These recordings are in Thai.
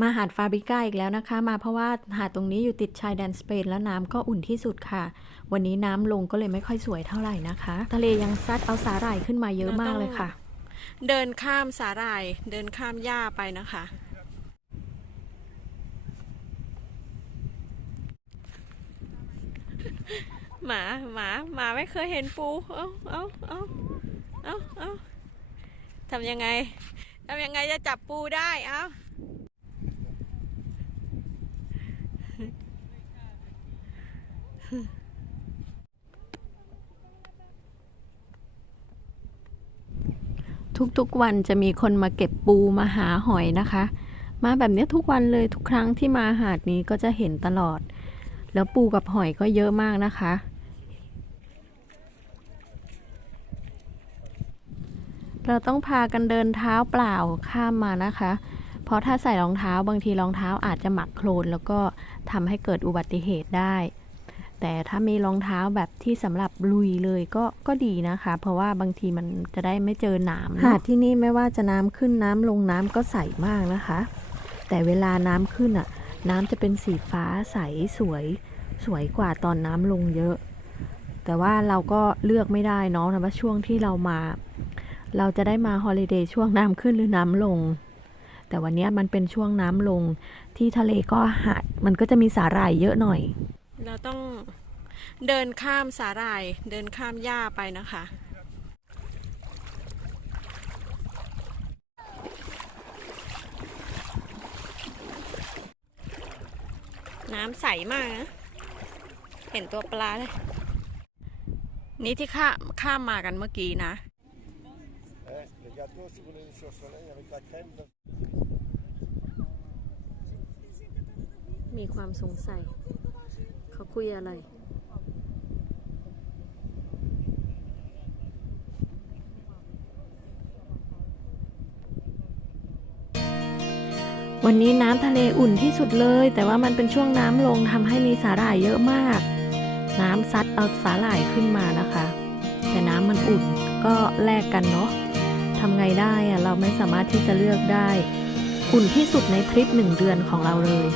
มาหาดฟาบริก้าอีกแล้วนะคะ มาเพราะว่าหาดตรงนี้อยู่ติดชายแดนสเปนแล้วน้ำก็อุ่นที่สุดค่ะ วันนี้น้ำลงก็เลยไม่ค่อยสวยเท่าไหร่นะคะ ทะเลยังซัดเอาสาหร่ายขึ้นมาเยอะมากเลยค่ะ เดินข้ามสาหร่าย เดินข้ามหญ้าไปนะคะ หมาหมาหมาไม่เคยเห็นปูเอ้าเอ้าเอ้าเอ้าเอ้าทำยังไงทำยังไงจะจับปูได้เอ้า ทุกๆวันจะมีคนมาเก็บปูมาหาหอยนะคะ มาแบบนี้ทุกวันเลยทุกครั้งที่มาหาดนี้ก็จะเห็นตลอด แล้วปูกับหอยก็เยอะมากนะคะ เราต้องพากันเดินเท้าเปล่าข้ามมานะคะ เพราะถ้าใส่รองเท้าบางทีรองเท้าอาจจะหมักโคลน แล้วก็ทำให้เกิดอุบัติเหตุได้ แต่ถ้ามีรองเท้าแบบที่สำหรับลุยเลยก็ก็ดีนะคะ เพราะว่าบางทีมันจะได้ไม่เจอหนามหาดที่นี่ไม่ว่าจะน้ำขึ้นน้ำลงน้ำก็ใสมากนะคะ แต่เวลาน้ำขึ้นอะ น้ำจะเป็นสีฟ้าใสสวย สวยกว่าตอนน้ำลงเยอะ แต่ว่าเราก็เลือกไม่ได้เนาะว่าช่วงที่เรามา เราจะได้มาฮอลิเดย์ช่วงน้ำขึ้นหรือน้ำลง แต่วันนี้มันเป็นช่วงน้ำลงที่ทะเลก็หาดมันก็จะมีสาหร่ายเยอะหน่อย เราต้องเดินข้ามสาหร่าย เดินข้ามหญ้าไปนะคะน้ำใสมากนะ เห็นตัวปลาเลย นี่ที่ข้าข้ามมากันเมื่อกี้นะ มีความสงสัย เขาคุยอะไร วันนี้น้ำทะเลอุ่นที่สุดเลย แต่ว่ามันเป็นช่วงน้ำลงทำให้มีสาหร่ายเยอะมาก น้ำซัดเอาสาหร่ายขึ้นมานะคะ แต่น้ำมันอุ่นก็แลกกันเนาะทำไงได้อะเราไม่สามารถที่จะเลือกได้ อุ่นที่สุดในทริปหนึ่งเดือนของเราเลย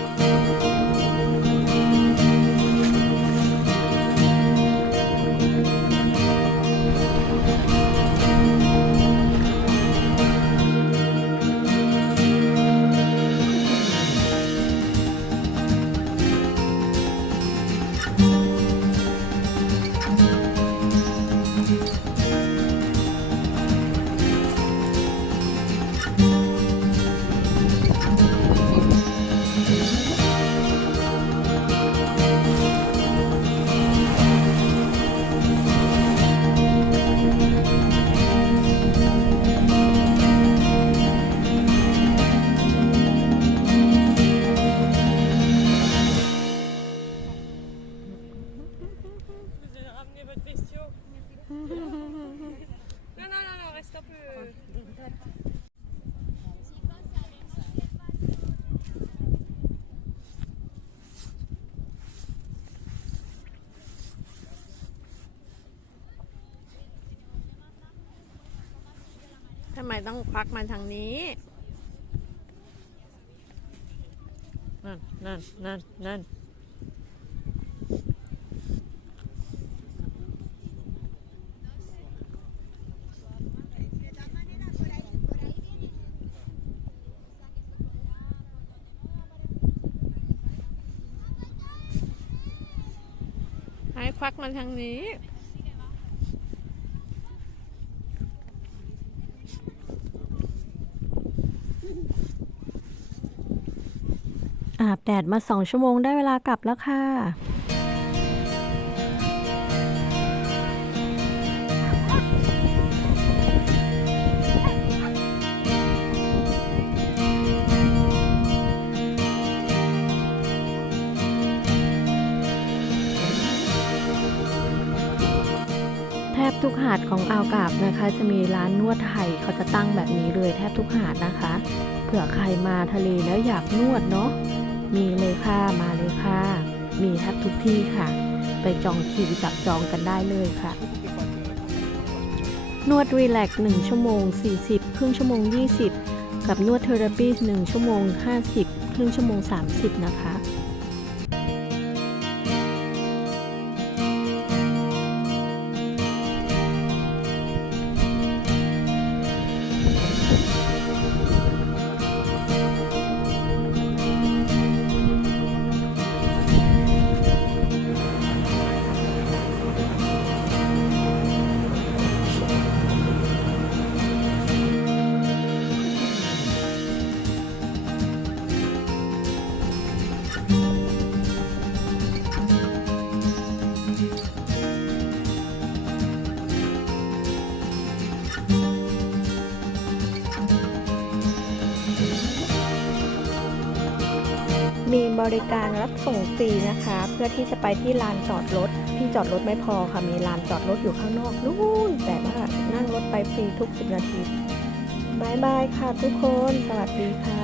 non, non, non, non, reste un peu. ทำไมต้องควักมันทางนี้ นั่น นั่น นั่น นั่น ควักมันทางนี้ อาบแดดมาสองชั่วโมงได้เวลากลับแล้วค่ะ ทุกหาดของอ่าวกาบนะคะ จะมีร้านนวดไทยเขาจะตั้งแบบนี้เลยแทบทุกหาดนะคะ เผื่อใครมาทะเลแล้วอยากนวดเนาะมีเลยค่ะมาเลยค่ะ มีแทบทุกที่ค่ะ ไปจองคิวจับจองกันได้เลยค่ะ นวดรีแลกซ์1ชั่วโมง 40 ครึ่งชั่วโมง 20 กับนวดเทอราปี1ชั่วโมง 50 ครึ่งชั่วโมง 30 นะคะ มีบริการรับส่งฟรีนะคะ เพื่อที่จะไปที่ลานจอดรถ ที่จอดรถไม่พอค่ะ มีลานจอดรถอยู่ข้างนอกนู่น แต่ว่านั่งรถไปฟรีทุก 10 นาทีบายบายค่ะทุกคน สวัสดีค่ะ